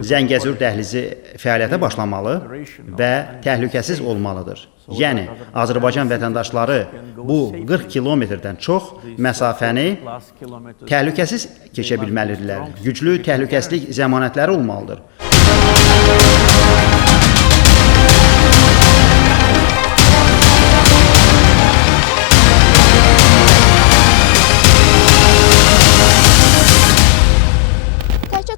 Zəngəzur dəhlizi fəaliyyətə başlamalı və təhlükəsiz olmalıdır. Yəni, Azərbaycan vətəndaşları bu 40 kilometrdən çox məsafəni təhlükəsiz keçə bilməlidirlər. Güclü təhlükəsizlik zəmanətləri olmalıdır.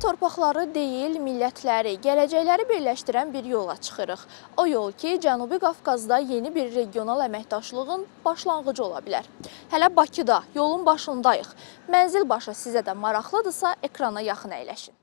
Torpaqları deyil, millətləri, gələcəkləri birləşdirən bir yola çıxırıq. O yol ki, Cənubi Qafqazda yeni bir regional əməkdaşlığın başlanğıcı ola bilər. Hələ Bakıda, yolun başındayıq. Mənzil başı sizə də maraqlıdırsa, ekrana yaxın əyləşin.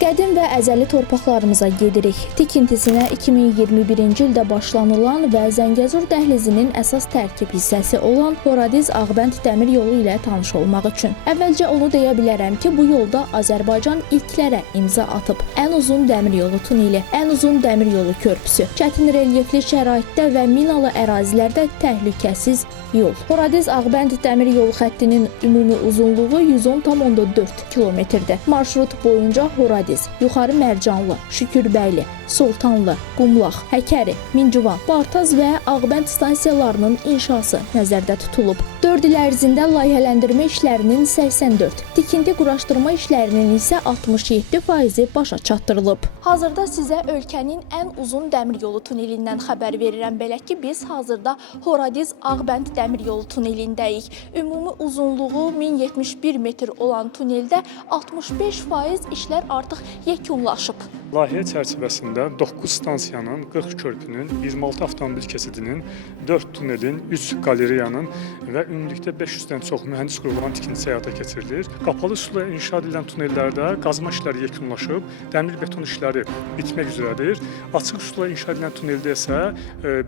Qədim və əzəli torpaqlarımıza gedirik. Tikintisinə 2021-ci ildə başlanılan və Zəngəzur dəhlizinin əsas tərkib hissəsi olan Horadiz-Ağbənd dəmir yolu ilə tanış olmaq üçün. Əvvəlcə onu deyə bilərəm ki, bu yolda Azərbaycan ilklərə imza atıb. Ən uzun dəmir yolu tuneli, ən uzun dəmir yolu körpüsü, çətin relyefli şəraitdə və minalı ərazilərdə təhlükəsiz yol. Horadiz-Ağbənd dəmir yolu xəttinin ümumi uzunluğu 110,4 kilometrdir. Marşrut boyunca Horadiz, Yuxarı Mərcanlı, Şükürbəyli, Sultanlı, Qumlaq, Həkəri, Mincivan, Bartaz və Ağbənd stansiyalarının inşası nəzərdə tutulub. 4 il ərzində layihələndirmə işlərinin 84, tikinti quraşdırma işlərinin isə 67%-i başa çatdırılıb. Hazırda sizə ölkənin ən uzun dəmir yolu tunelindən xəbər verirəm. Belə ki, biz hazırda Horadiz-Ağbənd dəmir yolu tunelindəyik. Ümumi uzunluğu 1071 metr olan tuneldə 65% işlər artıq yekunlaşıb. Layihə çərçivəsində 9 stansiyanın, 40 körpünün, 26 avtomobil keçidinin, 4 tunelin, 3 qaleriyanın və ümumilikdə 500-dən çox mühəndis quruluğunun tikintisi həyata keçirilir. Qapalı sulla inşa edilən tunellərdə qazma işləri yekunlaşıb, dəmir beton işləri bitmək üzrədir. Açıq sulla inşa edilən tuneldə isə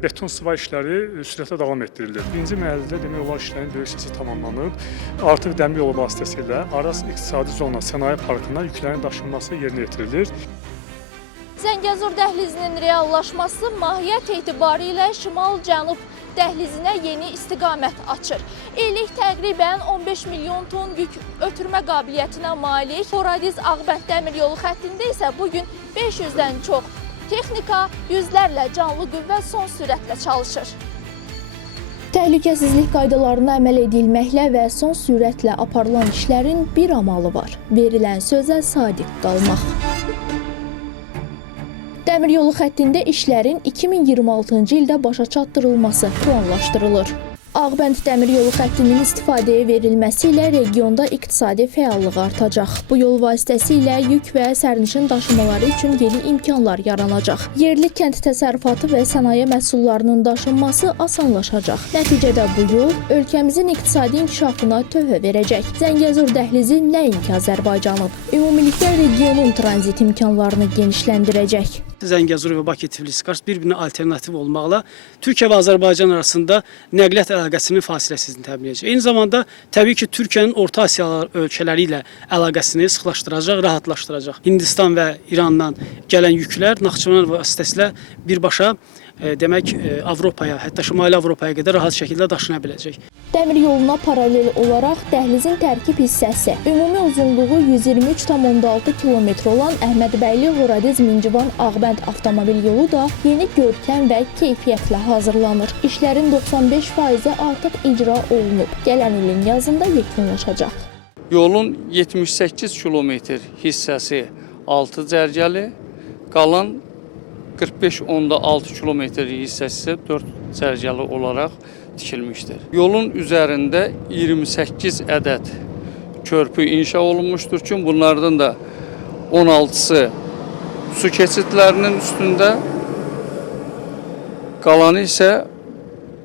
beton sıva işləri sürətlə davam etdirilir. Birinci mərhələdə demək olar işlərin böyük hissəsi tamamlanıb. Artıq dəmir yolu vasitəsilə Araz İqtisadi Zona Sənaye Parkına yüklərin daşınması yerinə yetirilir. Zəngəzur dəhlizinin reallaşması mahiyyət etibarilə şimal-cənub dəhlizinə yeni istiqamət açır. İllik təqribən 15 milyon ton yük ötürmə qabiliyyətinə malik Horadiz-Ağbənd dəmir yolu xəttində isə bugün 500-dən çox texnika, yüzlərlə canlı qüvvə son sürətlə çalışır. Təhlükəsizlik qaydalarına əməl edilməklə və son sürətlə aparılan işlərin bir amalı var: verilən sözə sadiq qalmaq. Dəmir yolu xəttində işlərin 2026-cı ildə başa çatdırılması planlaşdırılır. Ağbənd dəmir yolu xəttinin istifadəyə verilməsi ilə regionda iqtisadi fəallıq artacaq. Bu yol vasitəsilə yük və sərnişin daşımaları üçün yeni imkanlar yaranacaq. Yerli kənd təsərrüfatı və sənaye məhsullarının daşınması asanlaşacaq. Nəticədə bu yol ölkəmizin iqtisadi inkişafına töhfə verəcək. Zəngəzur dəhlizi nəinki Azərbaycanın, ümumilikdə regionun tranzit imkanlarını genişləndirəcək. Zəngəzur və Bakı-Tiflis-Kars bir-birinə alternativ olmaqla Türkiyə və Azərbaycan arasında nəqliyyat əlaqəsinin fasiləsini təmin edəcək. Eyni zamanda təbii ki, Türkiyənin Orta Asiya ölkələri ilə əlaqəsini sıxlaşdıracaq, rahatlaşdıracaq. Hindistan və İrandan gələn yüklər Naxçıvan vasitəsilə birbaşa demək Avropaya, hətta Şimali Avropaya qədər rahat şəkildə daşına biləcək. Dəmir yoluna paralel olaraq dəhlizin tərkib hissəsi, ümumi uzunluğu 123,6 kilometr olan Əhmədbəyli Horadiz-Mincivan-Ağbənd avtomobil yolu da yeni görkəm və keyfiyyətlə hazırlanır. İşlərin 95%-i artıq icra olunub. Gələn ilin yazında yekunlaşacaq. Yolun 78 kilometr hissəsi 6 cərgəli, qalan 45,6 kilometr hissəsi 4 cərgəli olaraq tikilmişdir. Yolun üzərində 28 ədəd körpü inşa olunmuşdur ki, bunlardan da 16-sı su keçidlərinin üstündə, qalanı isə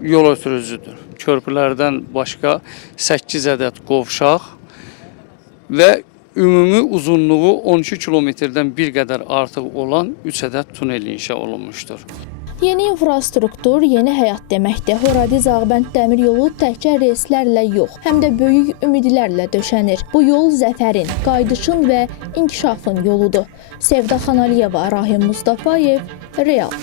yol ötürücüdür. Körpülərdən başqa 8 ədəd qovşaq və ümumi uzunluğu 12 kilometrdən bir qədər artıq olan 3 ədəd tunel inşa olunmuşdur. Yeni infrastruktur, yeni həyat deməkdir. Horadiz-Ağbənd dəmir yolu təkcə reyslərlə yox, həm də böyük ümidlərlə döşənir. Bu yol zəfərin, qaydışın və inkişafın yoludur. Sevda Xanaliyeva, Rahim Mustafayev, Real.